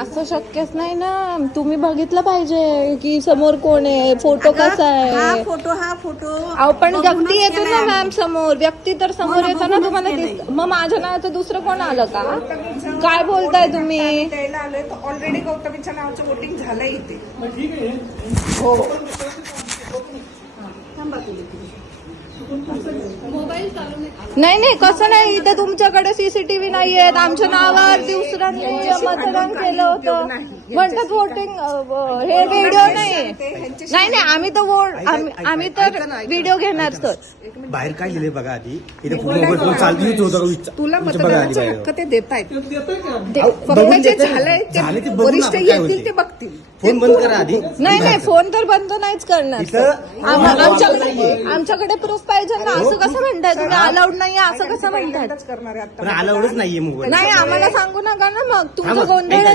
असं शक्यच नाही ना. तुम्ही बघितलं पाहिजे की समोर कोण आहे, फोटो कसा आहे. हा फोटो अहो पण व्यक्ती येतो ना मॅम समोर, व्यक्ती तर समोर येतो ना तुम्हाला दिसत. मग माझ्या नावाचं दुसरं कोण आलं का? काय बोलताय तुम्ही? द्यायला आलोय तर ऑलरेडी गौतमीच्या नावाचं वोटिंग झालंय इथे. हो नाही नाही कसं नाही, इथे तुमच्याकडे सीसीटीव्ही नाहीयेत. आमच्या नावावर दुसऱ्यांनी मतदान केलं होतं म्हणतात वोटिंग. हे व्हिडिओ नाही नाही आम्ही तर आम्ही तर व्हिडिओ घेणार सर. बाहेर काय लिहिले बघा आधी. इथे फोन चालू होता. तुला मतदानाचा हक्क ते देतायत. फक्त जे झालंय ते वरिष्ठ येतील ते बघतील. फोन बंद करा आधी. नाही फोन तर बंद नाहीच करणार. आमच्याकडे प्रूफ पाहिजे ना. असं कसं म्हणताय तुम्ही? अलाउड नाहीये असं कसं म्हणताय? करणार आहे आता. पण अलाउडच नाहीये मोबाईल. नाही आम्हाला सांगू नका ना. मग तुमचं गोंधळ